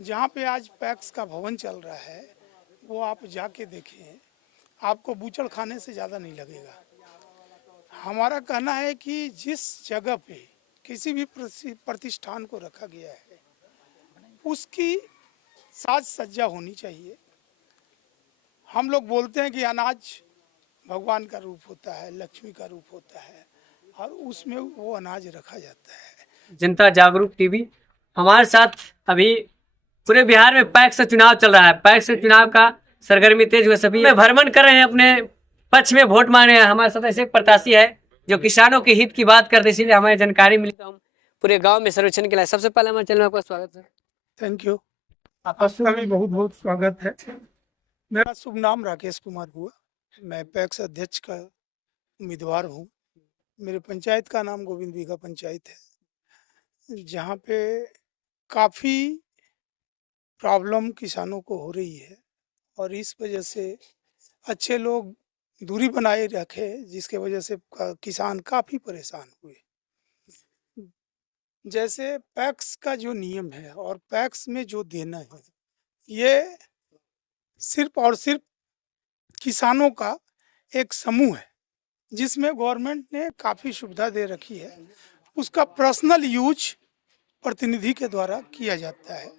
जहाँ पे आज पैक्स का भवन चल रहा है वो आप जाके देखें, आपको बूचड़ खाने से ज़्यादा नहीं लगेगा। हमारा कहना है कि जिस जगह पे किसी भी प्रतिष्ठान को रखा गया है उसकी साज सज्जा होनी चाहिए। हम लोग बोलते हैं कि अनाज भगवान का रूप होता है, लक्ष्मी का रूप होता है, और उसमें वो अनाज रखा जाता है। जनता जागरूक टीवी हमारे साथ अभी पूरे बिहार में पैक्स का चुनाव चल रहा है। पैक्स के चुनाव का सरगर्मी तेज हुए, सभी भ्रमण कर रहे हैं, अपने पक्ष में वोट मांग रहे हैं। हमारे साथ ऐसे एक प्रत्याशी है जो किसानों के हित की बात करते हैं, इसीलिए हमें जानकारी मिली तो हम पूरे गांव में सर्वेक्षण के लिए। सबसे पहले हमारे चैनल में आपका स्वागत है। थैंक यू, आपका भी बहुत बहुत स्वागत है। मेरा शुभ नाम राकेश कुमार हुआ, मैं पैक्स अध्यक्ष का उम्मीदवार हूँ। मेरे पंचायत का नाम गोविंद बीघा पंचायत है, जहाँ पे काफ़ी प्रॉब्लम किसानों को हो रही है और इस वजह से अच्छे लोग दूरी बनाए रखे, जिसके वजह से किसान काफ़ी परेशान हुए। जैसे पैक्स का जो नियम है और पैक्स में जो देना है, ये सिर्फ और सिर्फ किसानों का एक समूह है जिसमें गवर्नमेंट ने काफ़ी सुविधा दे रखी है। उसका पर्सनल यूज प्रतिनिधि के द्वारा किया जाता है।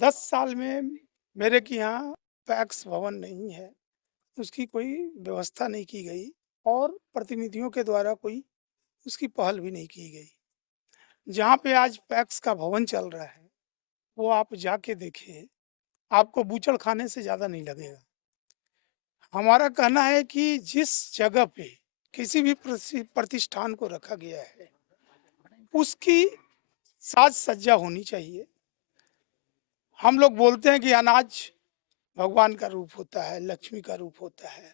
10 साल में मेरे के यहाँ पैक्स भवन नहीं है, उसकी कोई व्यवस्था नहीं की गई और प्रतिनिधियों के द्वारा कोई उसकी पहल भी नहीं की गई। जहाँ पे आज पैक्स का भवन चल रहा है वो आप जाके देखिए, आपको बूचड़ खाने से ज़्यादा नहीं लगेगा। हमारा कहना है कि जिस जगह पे किसी भी प्रतिष्ठान को रखा गया है उसकी साज सज्जा होनी चाहिए। हम लोग बोलते हैं कि अनाज भगवान का रूप होता है, लक्ष्मी का रूप होता है,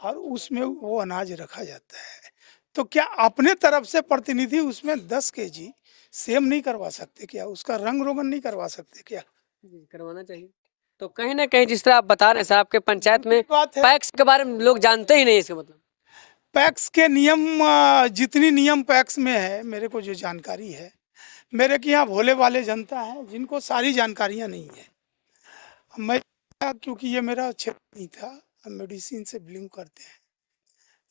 और उसमें वो अनाज रखा जाता है। तो क्या अपने तरफ से प्रतिनिधि उसमें 10 केजी सेम नहीं करवा सकते क्या? उसका रंग रोगन नहीं करवा सकते क्या? करवाना चाहिए। तो कहीं ना कहीं जिस तरह आप बता रहे हैं, आपके पंचायत में बात है, पैक्स के बारे में लोग जानते ही नहीं। इसका मतलब पैक्स के नियम, जितनी नियम पैक्स में है मेरे को जो जानकारी है, मेरे के यहाँ भोले वाले जनता है जिनको सारी जानकारियाँ नहीं है। मैं, क्योंकि ये मेरा क्षेत्र नहीं था, हम मेडिसिन से बिलोंग करते हैं,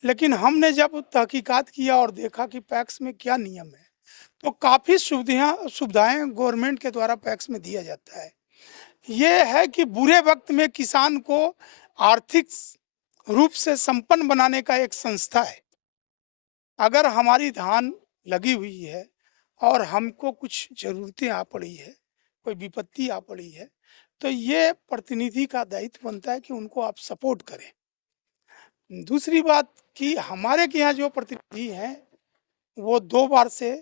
लेकिन हमने जब तहकीकात किया और देखा कि पैक्स में क्या नियम है तो काफ़ी सुविधाएं गवर्नमेंट के द्वारा पैक्स में दिया जाता है। ये है कि बुरे वक्त में किसान को आर्थिक रूप से संपन्न बनाने का एक संस्था है। अगर हमारी धान लगी हुई है और हमको कुछ ज़रूरतें आ पड़ी है, कोई विपत्ति आ पड़ी है, तो ये प्रतिनिधि का दायित्व बनता है कि उनको आप सपोर्ट करें। दूसरी बात कि हमारे के यहाँ जो प्रतिनिधि हैं वो 2 बार से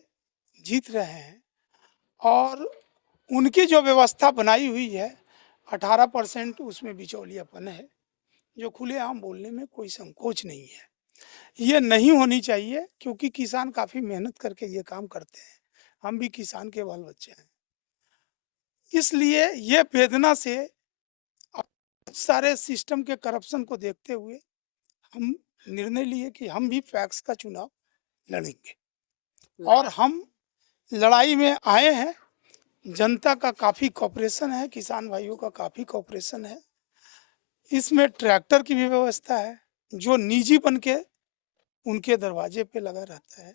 जीत रहे हैं और उनकी जो व्यवस्था बनाई हुई है 18% उसमें बिचौलियापन है, जो खुलेआम बोलने में कोई संकोच नहीं है। ये नहीं होनी चाहिए क्योंकि किसान काफ़ी मेहनत करके ये काम करते हैं, हम भी किसान के बाल बच्चे हैं। इसलिए ये वेदना से बहुत सारे सिस्टम के करप्शन को देखते हुए हम निर्णय लिए कि हम भी पैक्स का चुनाव लड़ेंगे और हम लड़ाई में आए हैं। जनता का काफ़ी कोऑपरेशन है, किसान भाइयों का काफ़ी कोऑपरेशन है। इसमें ट्रैक्टर की भी व्यवस्था है जो निजी बन के उनके दरवाजे पे लगा रहता है।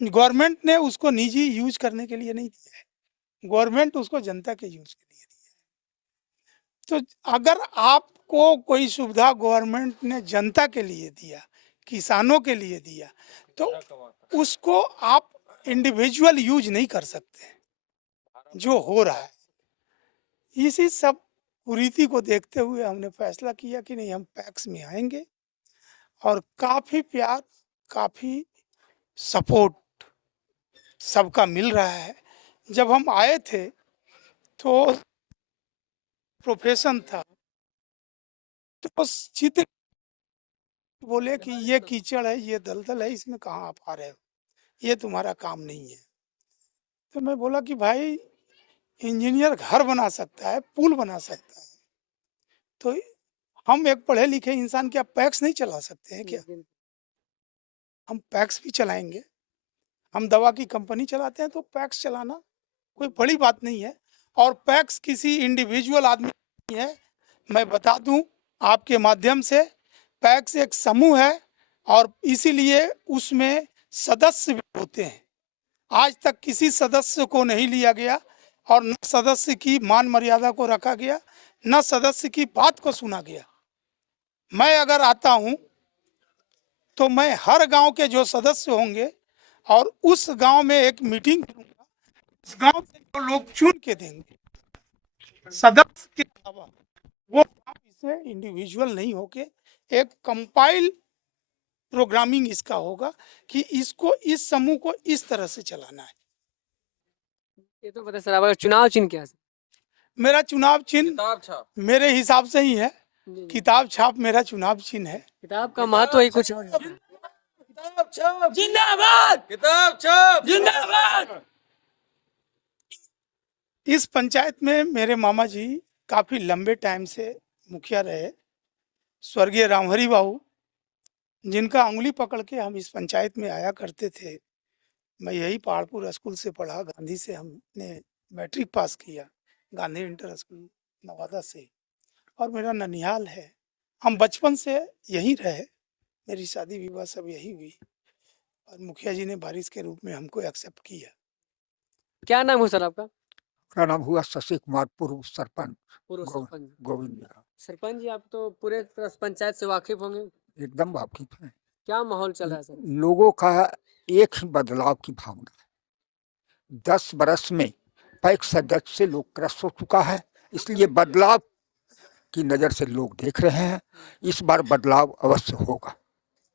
गवर्नमेंट ने उसको निजी यूज करने के लिए नहीं दिया है, गवर्नमेंट उसको जनता के यूज के लिए दिया है। तो अगर आपको कोई सुविधा गवर्नमेंट ने जनता के लिए दिया, किसानों के लिए दिया, तो उसको आप इंडिविजुअल यूज नहीं कर सकते, जो हो रहा है। इसी सब कुरीति को देखते हुए हमने फैसला किया कि नहीं, हम पैक्स में आएंगे और काफ़ी प्यार, काफ़ी सपोर्ट सबका मिल रहा है। जब हम आए थे तो प्रोफेशन था, तो चित्र बोले कि ये कीचड़ है, ये दलदल है, इसमें कहाँ आप आ रहे हो, ये तुम्हारा काम नहीं है। तो मैं बोला कि भाई, इंजीनियर घर बना सकता है, पुल बना सकता है, तो हम एक पढ़े लिखे इंसान क्या पैक्स नहीं चला सकते हैं क्या? हम पैक्स भी चलाएंगे। हम दवा की कंपनी चलाते हैं तो पैक्स चलाना कोई बड़ी बात नहीं है। और पैक्स किसी इंडिविजुअल आदमी नहीं है। मैं बता दूं आपके माध्यम से, पैक्स एक समूह है और इसीलिए उसमें सदस्य भी होते हैं। आज तक किसी सदस्य को नहीं लिया गया और न सदस्य की मान मर्यादा को रखा गया, न सदस्य की बात को सुना गया। मैं अगर आता हूं तो मैं हर गांव के जो सदस्य होंगे और उस गांव में एक मीटिंग करूंगा, उस गांव से जो लोग चुन के देंगे सदस्य के अलावा, वो गांव इसे इंडिविजुअल नहीं होके एक कंपाइल प्रोग्रामिंग इसका होगा कि इसको, इस समूह को इस तरह से चलाना है। ये तो पता सर, आपका चुनाव चिन्ह क्या है सर? मेरा चुनाव चिन्ह किताब छाप। मेरे हिसाब से ही है, जी। किताब छाप मेरा चुनाव चिन्ह है। किताब का महत्व ही कुछ और है। किताब छाप जिंदाबाद, किताब छाप जिंदाबाद। इस पंचायत में मेरे मामा जी काफी लंबे टाइम से मुखिया रहे, स्वर्गीय रामहरि बाबू, जिनका उंगली पकड़ के हम इस पंचायत में आया करते थे। मैं यही पहाड़पुर स्कूल से पढ़ा, गांधी से हमने मैट्रिक पास किया, गांधी इंटर स्कूल नवादा से, और मेरा ननिहाल है। हम बचपन से यहीं रहे, मेरी शादी विवाह सब यही हुई और मुखिया जी ने बारिश के रूप में हमको एक्सेप्ट किया। क्या नाम हो सर आपका? का नाम हुआ शशि कुमार, पूर्व सरपंच पूर्व गो- सरपंच। गोविंद। सरपंच जी, आप तो पूरे पंचायत से वाकिफ होंगे, एकदम वाकिफ है। क्या माहौल चल रहा है सर? लोगों का एक ही बदलाव की भावना है। 10 बरस में पैक्स सदस्य से लोग क्रस्त हो चुका है, इसलिए बदलाव की नजर से लोग देख रहे हैं। इस बार बदलाव अवश्य होगा,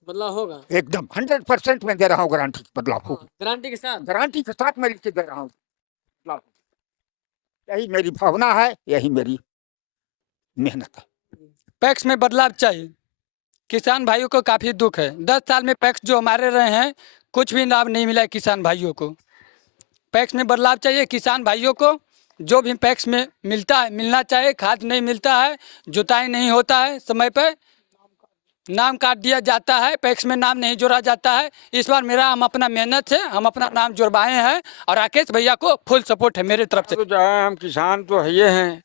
बदलाव होगा? एकदम 100% मैं दे रहा हूँ गारंटी, बदलाव होगा। गारंटी के साथ? गारंटी के साथ मैं लिख के दे रहा हूँ, बदलाव होगा। यही मेरी भावना है, यही मेरी मेहनत है। पैक्स में बदलाव चाहिए। किसान भाइयों को काफ़ी दुख है। 10 साल में पैक्स जो हमारे रहे हैं, कुछ भी लाभ नहीं मिला है किसान भाइयों को। पैक्स में बदलाव चाहिए किसान भाइयों को। जो भी पैक्स में मिलता है मिलना चाहिए। खाद नहीं मिलता है, जुताई नहीं होता है समय पर, नाम काट दिया जाता है, पैक्स में नाम नहीं जोड़ा जाता है। इस बार मेरा, हम अपना मेहनत से हम अपना नाम जुड़वाए हैं और राकेश भैया को फुल सपोर्ट है मेरे तरफ से। तो चाहे हम किसान तो है ये हैं,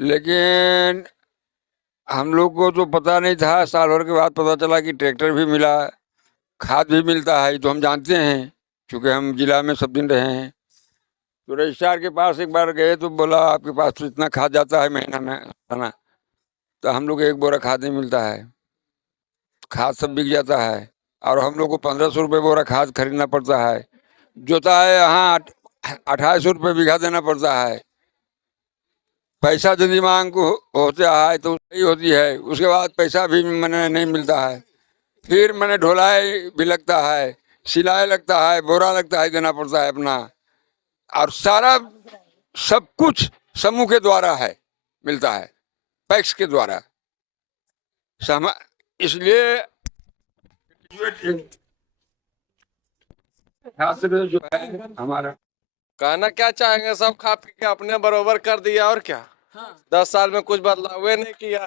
लेकिन हम लोग को तो पता नहीं था। साल भर के बाद पता चला कि ट्रैक्टर भी मिला, खाद भी मिलता है। ये तो हम जानते हैं क्योंकि हम जिला में सब दिन रहे हैं। तो रजिस्ट्रार के पास एक बार गए तो बोला आपके पास तो इतना खाद जाता है महीना में, है ना। तो हम लोग 1 बोरा खाद नहीं मिलता है, खाद सब बिक जाता है और हम लोग को 1500 रुपये बोरा खाद खरीदना पड़ता है। जोता है यहाँ 2800 रुपये बीघा देना पड़ता है। पैसा यदि मांग को होता है तो सही होती है, उसके बाद पैसा भी मैंने नहीं मिलता है। फिर मैंने ढोलाई भी लगता है, सिलाई लगता है, बोरा लगता है, देना पड़ता है अपना। और सारा सब कुछ समूह के द्वारा है, मिलता है पैक्स के द्वारा। इसलिए जो है हमारा कहना क्या चाहेंगे, सब खा पी के अपने बरोबर कर दिया और क्या। हाँ। 10 साल में कुछ बदलाव हुए नहीं किया,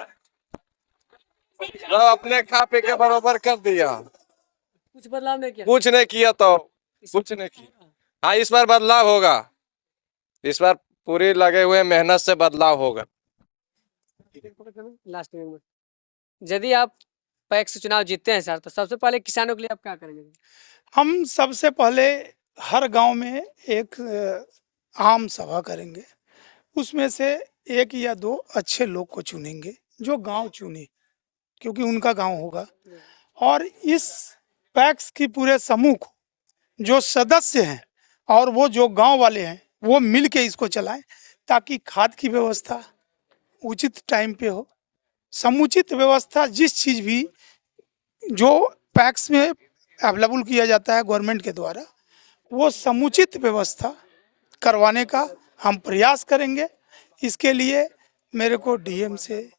सब अपने खा पी के बरोबर कर दिया, कुछ बदलाव नहीं किया? कुछ नहीं किया तो कुछ नहीं किया। हाँ, इस बार बदलाव होगा, इस बार पूरी लगे हुए मेहनत से बदलाव होगा। लास्ट में यदि आप पैक्स से चुनाव जीतते हैं सर, तो सबसे पहले किसानों के लिए आप क्या करेंगे? हम सबसे पहले हर गांव में एक आम सभा करेंगे, उसमें से 1 या 2 अच्छे लोग को चुनेंगे जो गांव चुने, क्योंकि उनका गांव होगा। और इस पैक्स की पूरे समूह को जो सदस्य हैं और वो जो गांव वाले हैं वो मिल के इसको चलाएं, ताकि खाद की व्यवस्था उचित टाइम पे हो, समुचित व्यवस्था जिस चीज़ भी जो पैक्स में अवेलेबल किया जाता है गवर्नमेंट के द्वारा, वो समुचित व्यवस्था करवाने का हम प्रयास करेंगे। इसके लिए मेरे को डीएम से,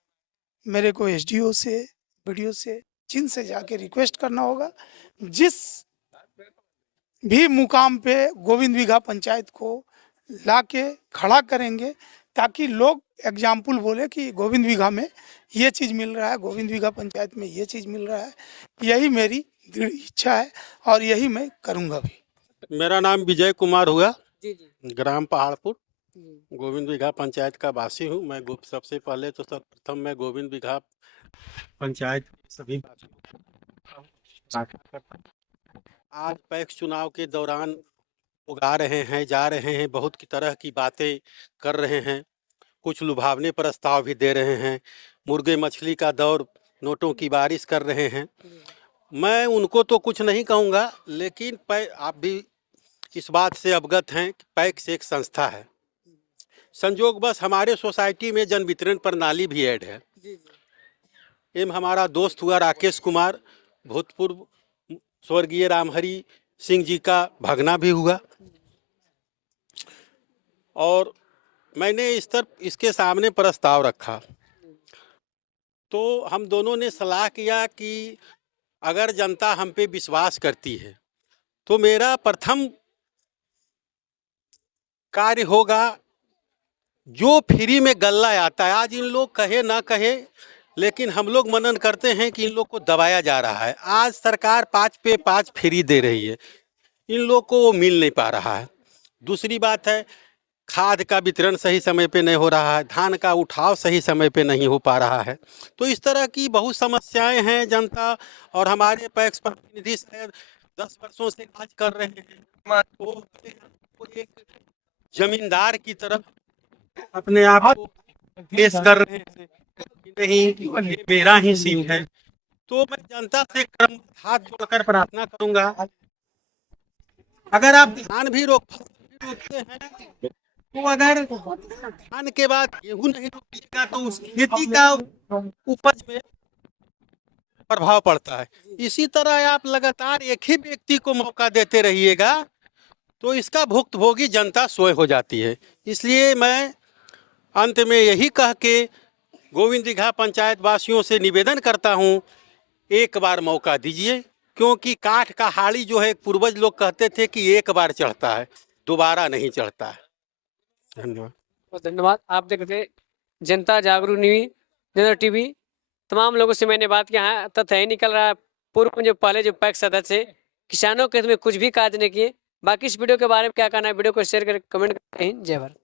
मेरे को एसडीओ से, बीडीओ से, जिनसे जाके रिक्वेस्ट करना होगा। जिस भी मुकाम पे गोविंद बीघा पंचायत को लाके खड़ा करेंगे, ताकि लोग एग्जाम्पल बोले कि गोविंद बीघा में ये चीज़ मिल रहा है, गोविंद बीघा पंचायत में ये चीज़ मिल रहा है। यही मेरी दृढ़ इच्छा है और यही मैं करूँगा भी। मेरा नाम विजय कुमार हुआ, जी जी। ग्राम पहाड़पुर। गोविंद बिघा पंचायत का वासी हूँ मैं। सबसे पहले तो सर्वप्रथम मैं गोविंद बिघा पंचायत के सभी वासियों को करता हूं। आज पैक्स चुनाव के दौरान लोग आ रहे हैं, जा रहे हैं, बहुत की तरह की बातें कर रहे हैं, कुछ लुभावने प्रस्ताव भी दे रहे हैं, मुर्गे मछली का दौर, नोटों की बारिश कर रहे हैं। मैं उनको तो कुछ नहीं कहूँगा, लेकिन आप भी इस बात से अवगत हैं कि पैक्स एक संस्था है। संजोग बस हमारे सोसाइटी में जन वितरण प्रणाली भी ऐड है। एम हमारा दोस्त हुआ राकेश कुमार, भूतपूर्व स्वर्गीय रामहरि सिंह जी का भगना भी हुआ, और मैंने इसके सामने प्रस्ताव रखा तो हम दोनों ने सलाह किया कि अगर जनता हम पे विश्वास करती है तो मेरा प्रथम कार्य होगा, जो फ्री में गल्ला आता है, आज इन लोग कहे ना कहे लेकिन हम लोग मनन करते हैं कि इन लोग को दबाया जा रहा है। आज सरकार 5 पे 5 फ्री दे रही है, इन लोग को वो मिल नहीं पा रहा है। दूसरी बात है, खाद का वितरण सही समय पे नहीं हो रहा है, धान का उठाव सही समय पे नहीं हो पा रहा है। तो इस तरह की बहुत समस्याएं हैं जनता, और हमारे पैक्स प्रतिनिधि शायद 10 वर्षों से राज कर रहे हैं। तो एक जमींदार की तरफ अपने आप को पेश कर रहे हैं, नहीं ये मेरा ही सीन है। तो मैं जनता से हाथ जोड़कर प्रार्थना करूंगा, अगर आप धान भी रोकते हैं तो अगर धान के बाद गेहूं नहीं रोपिएगा तो उस खेती का उपज में प्रभाव पड़ता है। इसी तरह आप लगातार एक ही व्यक्ति को मौका देते रहिएगा तो इसका भुक्तभोगी जनता स्वयं हो जाती है। इसलिए मैं अंत में यही कह के गोविंद बिघा पंचायत वासियों से निवेदन करता हूं, एक बार मौका दीजिए, क्योंकि काठ का हाड़ी जो है, पूर्वज लोग कहते थे कि एक बार चढ़ता है, दोबारा नहीं चढ़ता है। धन्यवाद। बहुत धन्यवाद। आप देख रहे थे जनता जागरूक न्यूज़ जनता टीवी। तमाम लोगों से मैंने बात किया है, तथ्य ही निकल रहा है। पूर्व में जो पहले जो पैक्स सदस्य किसानों के हित में कुछ भी कार्य नहीं किए। बाकी इस वीडियो के बारे में क्या कहना है, वीडियो को शेयर करें, कमेंट करें। जय भारत।